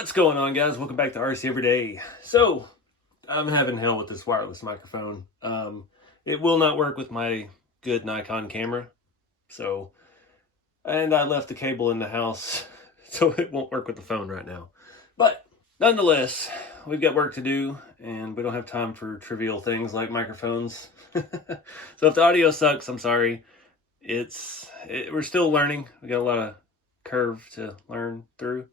What's going on, guys? Welcome back to RC Everyday. So, I'm having hell with this wireless microphone. It will not work with my good Nikon camera. And I left the cable in the house, so it won't work with the phone right now. But, nonetheless, we've got work to do, and we don't have time for trivial things like microphones. So if the audio sucks, I'm sorry. We're still learning. We got a lot of curve to learn through.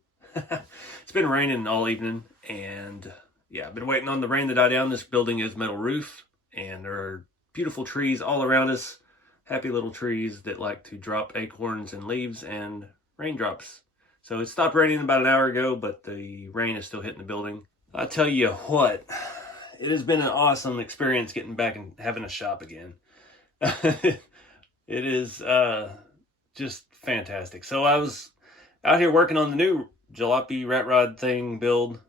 It's been raining all evening, and yeah, I've been waiting on the rain to die down. This building is metal roof, and there are beautiful trees all around us. Happy little trees that like to drop acorns and leaves and raindrops. So it stopped raining about an hour ago, but the rain is still hitting the building. I tell you what, it has been an awesome experience getting back and having a shop again. It is just fantastic. So I was out here working on the new jalopy rat rod thing build.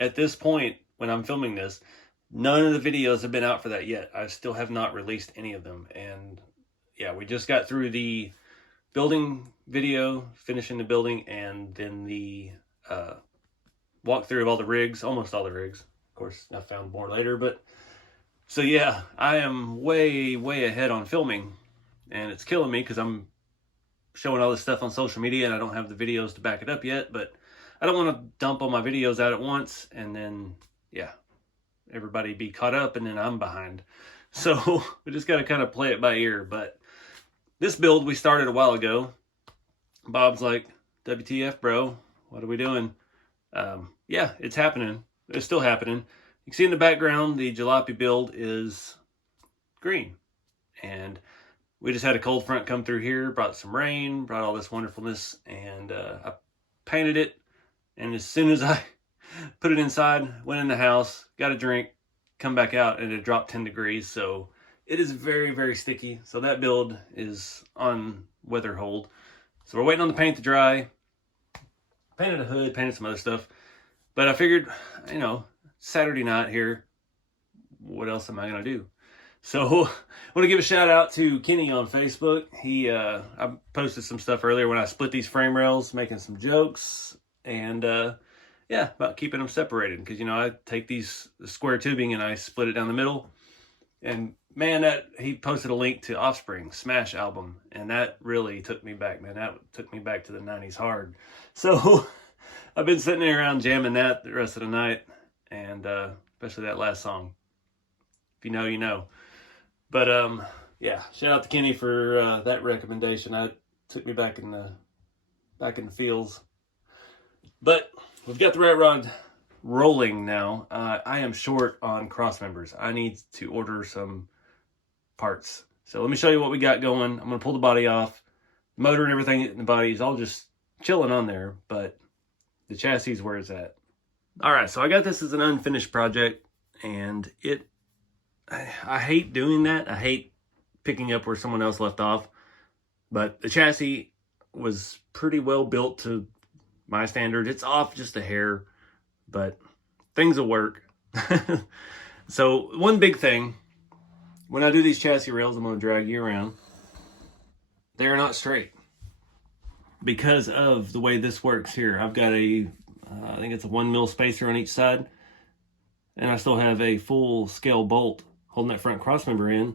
At this point, when I'm filming this, none of the videos have been out for that yet. I still have not released any of them. And yeah, we just got through the building video, finishing the building, and then the walkthrough of all the rigs, almost all the rigs. Of course, I found more later, but so yeah, I am way ahead on filming, and it's killing me because I'm showing all this stuff on social media and I don't have the videos to back it up yet, but I don't want to dump all my videos out at once and then, yeah, everybody be caught up and then I'm behind. So we just got to kind of play it by ear. But this build we started a while ago. Bob's like, WTF, bro? What are we doing? Yeah, it's happening. It's still happening. You can see in the background, the jalopy build is green. And we just had a cold front come through here, brought some rain, brought all this wonderfulness, and I painted it. And as soon as I put it inside, went in the house, got a drink, come back out, and it dropped 10 degrees. So it is very sticky. So that build is on weather hold. So we're waiting on the paint to dry. Painted a hood, painted some other stuff. But I figured, you know, Saturday night here, what else am I going to do? So I want to give a shout out to Kenny on Facebook. I posted some stuff earlier when I split these frame rails, making some jokes, and yeah, about keeping them separated. Because, you know, I take these square tubing and I split it down the middle. And man, he posted a link to Offspring Smash album, and that really took me back, man. That took me back to the 90s hard. So I've been sitting there around jamming that the rest of the night, and especially that last song. If you know, you know. But yeah, shout out to Kenny for that recommendation. That took me back in the fields. But we've got the rat rod rolling now. I am short on cross members. I need to order some parts. So let me show you what we got going. I'm gonna pull the body off. The motor and everything in the body is all just chilling on there, but the chassis is where it's at. All right, so I got this as an unfinished project, and I hate doing that. I hate picking up where someone else left off. But the chassis was pretty well built to my standard. It's off just a hair, but things will work. So one big thing, when I do these chassis rails, I'm going to drag you around. They're not straight because of the way this works here. I've got I think it's a 1 mil spacer on each side, and I still have a full scale bolt holding that front crossmember in.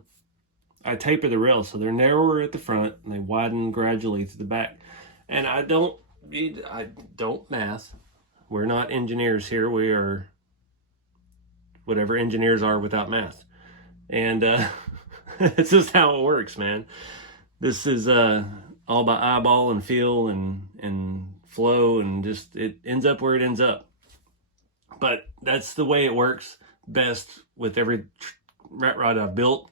I taper the rails so they're narrower at the front and they widen gradually to the back. And I don't math. We're not engineers here. We are whatever engineers are without math. And it's just how it works, man. This is all about eyeball and feel and flow, and just it ends up where it ends up. But that's the way it works best with every rat rod I've built.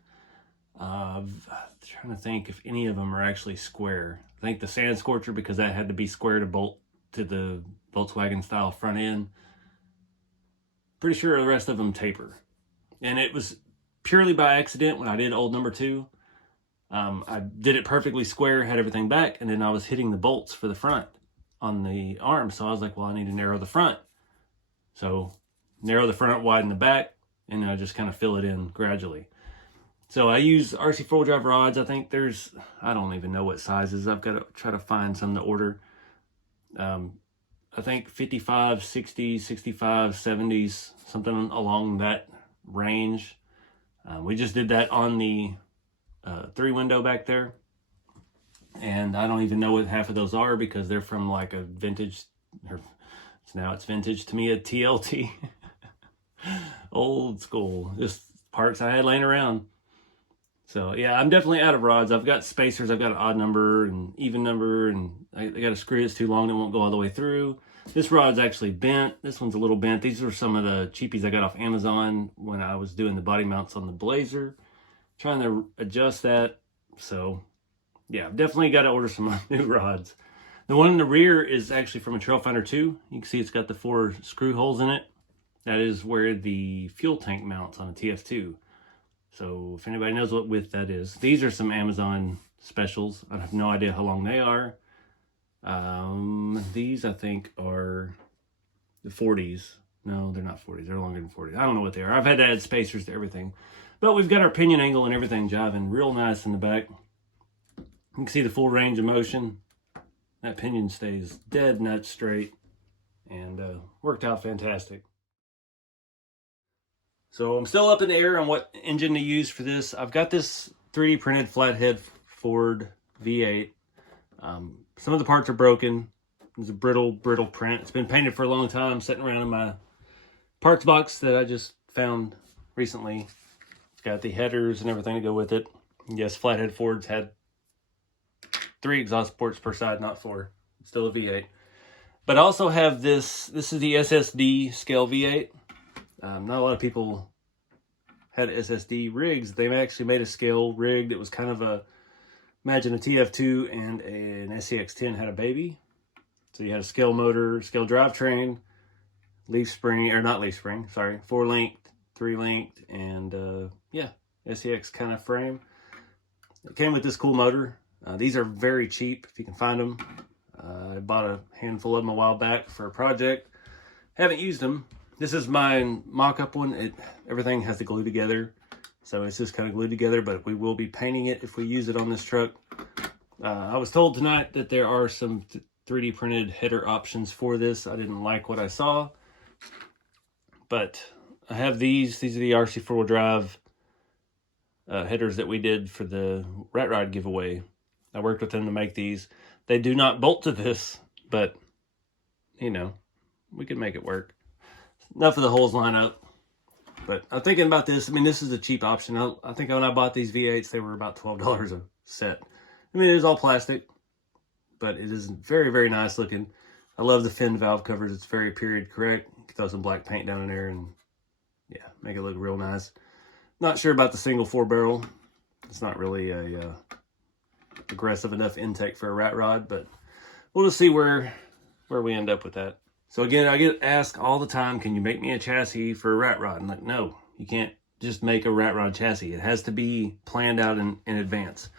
I'm trying to think if any of them are actually square. I think the Sand Scorcher, because that had to be square to bolt to the Volkswagen style front end. Pretty sure the rest of them taper. And it was purely by accident when I did old number 2. I did it perfectly square, had everything back, and then I was hitting the bolts for the front on the arm. So I was like, well, I need to narrow the front. So narrow the front, widen the back, and then I just kind of fill it in gradually. So I use RC 4-drive rods. I think I don't even know what sizes. I've got to try to find some to order. I think 55, 60, 65, 70s, something along that range. We just did that on the 3 window back there. And I don't even know what half of those are because they're from like a vintage, or now it's vintage to me, a TLT. Old school, just parts I had laying around. So yeah, I'm definitely out of rods. I've got spacers, I've got an odd number and even number, and I got a screw that's too long that won't go all the way through. This rod's actually bent. This one's a little bent. These are some of the cheapies I got off Amazon when I was doing the body mounts on the Blazer. Trying to adjust that. So yeah, I've definitely got to order some new rods. The one in the rear is actually from a Trail Finder 2. You can see it's got the 4 screw holes in it. That is where the fuel tank mounts on a TF2. So if anybody knows what width that is, these are some Amazon specials. I have no idea how long they are. These I think are the 40s. No, they're not 40s. They're longer than 40s. I don't know what they are. I've had to add spacers to everything. But we've got our pinion angle and everything jiving real nice in the back. You can see the full range of motion. That pinion stays dead nut straight and worked out fantastic. So I'm still up in the air on what engine to use for this. I've got this 3D printed flathead Ford V8. Some of the parts are broken. It's a brittle print. It's been painted for a long time, sitting around in my parts box that I just found recently. It's got the headers and everything to go with it. Yes, flathead Fords had 3 exhaust ports per side, not 4. It's still a V8. But I also have this. This is the SSD scale V8. Not a lot of people had SSD rigs. They actually made a scale rig that was kind of a, imagine a TF2 and an SCX10 had a baby. So you had a scale motor, scale drivetrain, leaf spring, or not leaf spring, sorry, 4-linked, 3-linked, and yeah, SCX kind of frame. It came with this cool motor. These are very cheap if you can find them. I bought a handful of them a while back for a project. Haven't used them. This is my mock-up one. Everything has to glue together. So it's just kind of glued together, but we will be painting it if we use it on this truck. I was told tonight that there are some 3D printed header options for this. I didn't like what I saw. But I have these. These are the RC 4-wheel drive headers that we did for the Rat Rod giveaway. I worked with them to make these. They do not bolt to this, but, you know, we can make it work. Enough of the holes line up. But I'm thinking about this. I mean, this is a cheap option. I think when I bought these V8s, they were about $12 a set. I mean, it is all plastic, but it is very, very nice looking. I love the fin valve covers. It's very period correct. You can throw some black paint down in there and, yeah, make it look real nice. Not sure about the single 4-barrel. It's not really a aggressive enough intake for a rat rod, but we'll just see where we end up with that. So again, I get asked all the time, can you make me a chassis for a rat rod? I'm like, no, you can't just make a rat rod chassis. It has to be planned out in advance.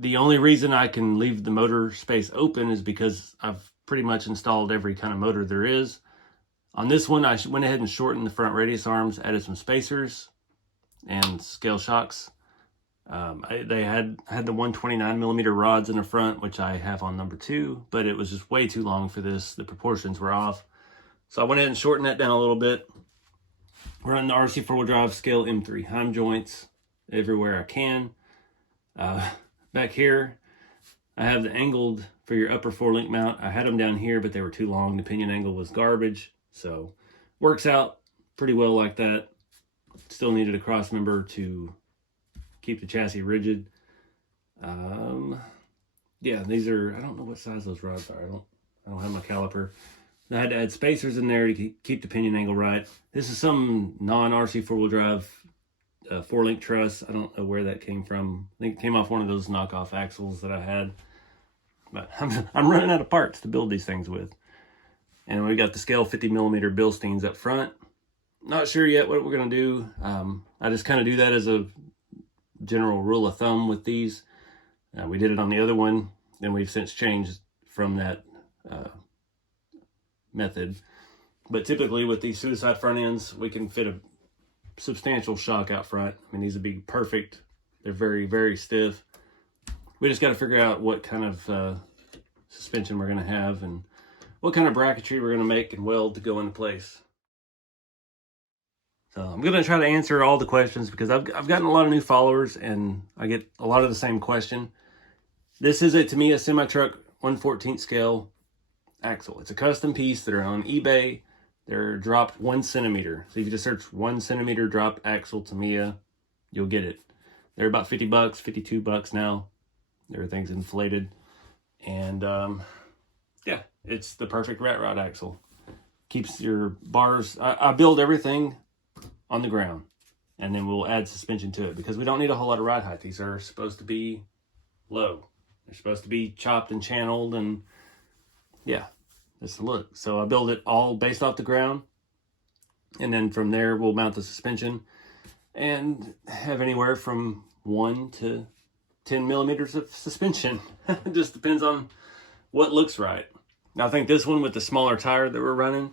The only reason I can leave the motor space open is because I've pretty much installed every kind of motor there is. On this one, I went ahead and shortened the front radius arms, added some spacers and scale shocks. They had the 129mm rods in the front, which I have on number 2, but it was just way too long for this. The proportions were off. So I went ahead and shortened that down a little bit. We're on the RC 4-wheel drive scale M3 heim joints everywhere I can. Back here, I have the angled for your upper 4-link mount. I had them down here, but they were too long. The pinion angle was garbage. So works out pretty well like that. Still needed a cross member to keep the chassis rigid. Yeah, these are, I don't know what size those rods are. I don't have my caliper. I had to add spacers in there to keep the pinion angle right. This is some non-RC 4-wheel drive 4-link truss. I don't know where that came from. I think it came off one of those knockoff axles that I had. But I'm running out of parts to build these things with. And we got the scale 50mm Bilsteins up front. Not sure yet what we're going to do. I just kind of do that as a general rule of thumb with these. We did it on the other one, and we've since changed from that method. But typically with these suicide front ends, we can fit a substantial shock out front. I mean, these would be perfect. They're very, very stiff. We just got to figure out what kind of suspension we're going to have, and what kind of bracketry we're going to make and weld to go into place. So I'm going to try to answer all the questions because I've gotten a lot of new followers and I get a lot of the same question. This is to me a semi-truck 1/14 scale axle. It's a custom piece that are on eBay. They're dropped 1 centimeter. So if you just search 1 centimeter drop axle Tamiya, you'll get it. They're about $50, $52 now. Everything's inflated. And yeah, it's the perfect rat rod axle. Keeps your bars, I build everything on the ground and then we'll add suspension to it because we don't need a whole lot of ride height. These are supposed to be low. They're supposed to be chopped and channeled, and yeah, that's the look. So I build it all based off the ground, and then from there we'll mount the suspension and have anywhere from 1 to 10 millimeters of suspension. It just depends on what looks right. Now I think this one with the smaller tire that we're running,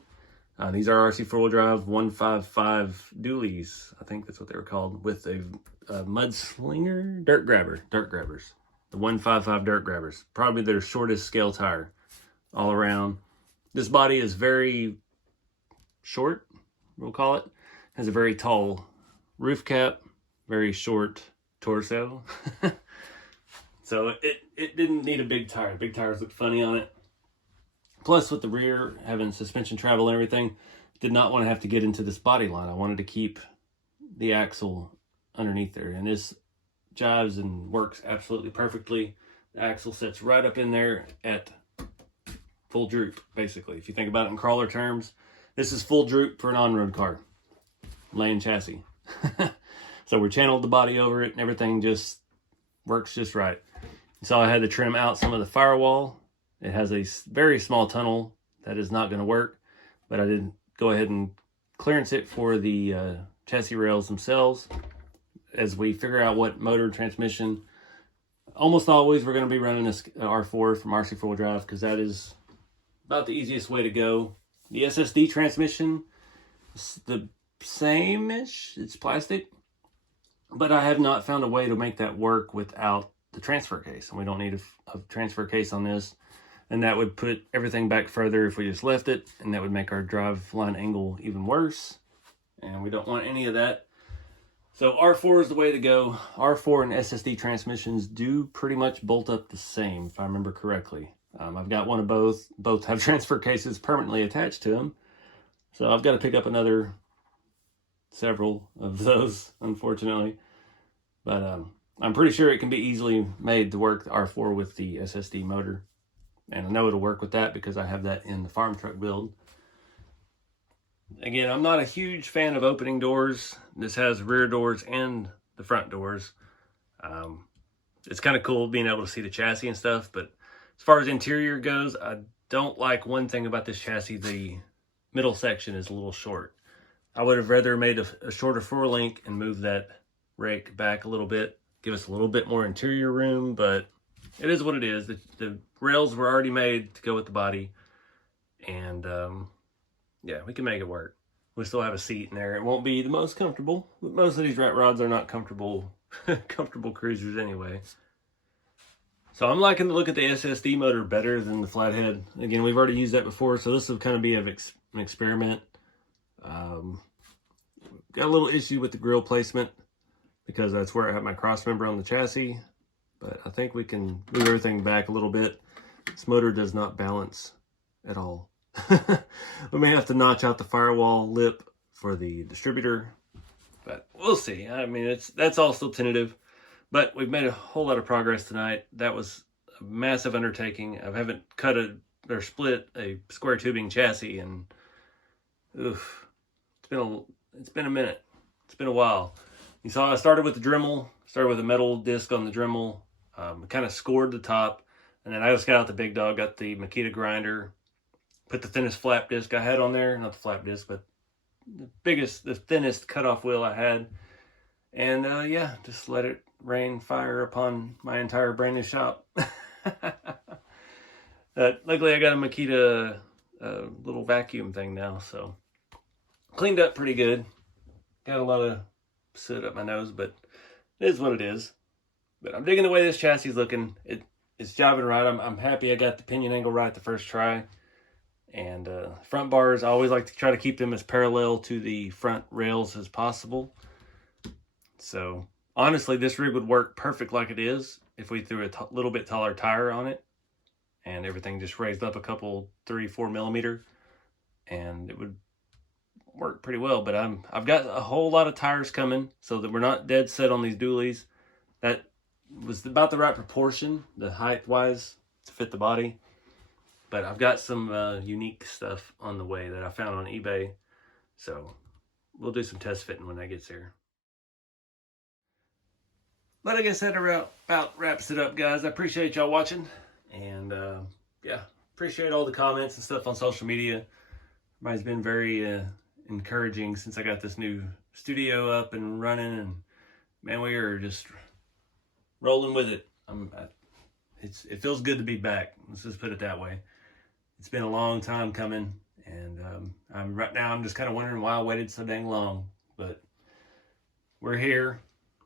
these are RC 4-wheel drive 155 dualies. I think that's what they were called, with a mudslinger dirt grabbers. The 155 dirt grabbers, probably their shortest scale tire all around. This body is very short, we'll call it. Has a very tall roof cap, very short torso. So it didn't need a big tire. Big tires looked funny on it. Plus, with the rear having suspension travel and everything, did not want to have to get into this body line. I wanted to keep the axle underneath there. And this jives and works absolutely perfectly. The axle sits right up in there at full droop, basically. If you think about it in crawler terms, this is full droop for an on-road car. Laying chassis. So we channeled the body over it and everything just works just right. So I had to trim out some of the firewall. It has a very small tunnel that is not going to work, but I did go ahead and clearance it for the chassis rails themselves. As we figure out what motor, transmission, almost always we're going to be running this R4 from RC 4-wheel drive because that is about the easiest way to go. The SSD transmission is the same-ish. It's plastic, but I have not found a way to make that work without the transfer case, and we don't need a transfer case on this. And that would put everything back further if we just left it, and that would make our drive line angle even worse, and we don't want any of that. So R4 is the way to go. R4 and SSD transmissions do pretty much bolt up the same, if I remember correctly. I've got one of both. Both have transfer cases permanently attached to them. So I've got to pick up several of those, unfortunately. But I'm pretty sure it can be easily made to work the R4 with the SSD motor. And I know it'll work with that because I have that in the farm truck build. Again, I'm not a huge fan of opening doors. This has rear doors and the front doors. It's kind of cool being able to see the chassis and stuff, but as far as interior goes, I don't like one thing about this chassis. The middle section is a little short. I would have rather made a shorter floor link and move that rake back a little bit, give us a little bit more interior room, but it is what it is. The rails were already made to go with the body, and yeah, we can make it work. We still have a seat in there. It won't be the most comfortable, but most of these rat rods are not comfortable cruisers anyway. So I'm liking to look at the SSD motor better than the flathead. Again, we've already used that before, so this will kind of be an experiment. Got a little issue with the grill placement because that's where I have my cross member on the chassis, but I think we can move everything back a little bit. This motor does not balance at all. We may have to notch out the firewall lip for the distributor, but we'll see. I mean, that's all still tentative, but we've made a whole lot of progress tonight. That was a massive undertaking. I haven't cut or split a square tubing chassis, and oof, it's been a minute. It's been a while. You saw I started with the Dremel, started with a metal disc on the Dremel, kind of scored the top, and then I just got out the big dog, got the Makita grinder, put the thinnest flap disc I had on there, not the flap disc, but the thinnest cutoff wheel I had, and yeah, just let it rain fire upon my entire brand new shop. Luckily I got a Makita little vacuum thing now, so cleaned up pretty good. Got a lot of soot up my nose, but it is what it is. But I'm digging the way this chassis is looking. It's jiving right. I'm happy I got the pinion angle right the first try. And front bars, I always like to try to keep them as parallel to the front rails as possible. So honestly, this rig would work perfect like it is if we threw a little bit taller tire on it and everything just raised up a couple 3-4 millimeter, and it would work pretty well. But I've got a whole lot of tires coming so that we're not dead set on these dualies. That was about the right proportion, the height wise, to fit the body. But I've got some unique stuff on the way that I found on eBay. So we'll do some test fitting when that gets here. But I guess that about wraps it up, guys. I appreciate y'all watching. And yeah, appreciate all the comments and stuff on social media. Everybody's been very encouraging since I got this new studio up and running. And man, we are just rolling with it. It feels good to be back. Let's just put it that way. It's been a long time coming, and I'm just kind of wondering why I waited so dang long. But we're here.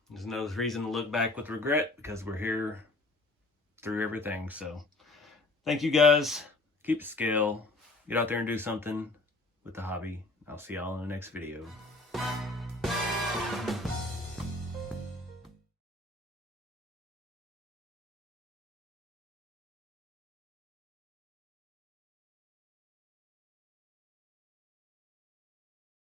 There's no reason to look back with regret because we're here through everything. So thank you guys. Keep the scale. Get out there and do something with the hobby. I'll see y'all in the next video.